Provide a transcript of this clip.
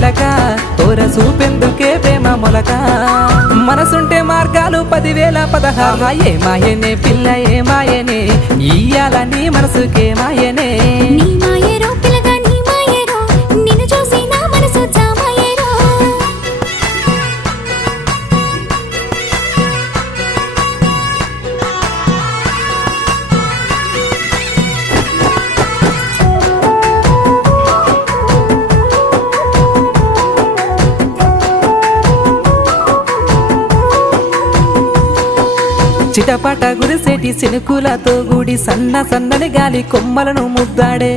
చిలక తోర చూపెందుకే ప్రేమ మొలక మనసుంటే మార్గాలు 10,000 ఏమాయనే పిల్ల ఏమాయనే ఇయ్యాల నీ మనసుకే మాయనే నీ మాయరో పిల్లగా నీ మాయరో నిన్ను చూసి నా మనసు జామాయరో చిటపట గురిసేటి చినుకులతో గుడి సన్నని గాలి కొమ్మలను ముద్దాడే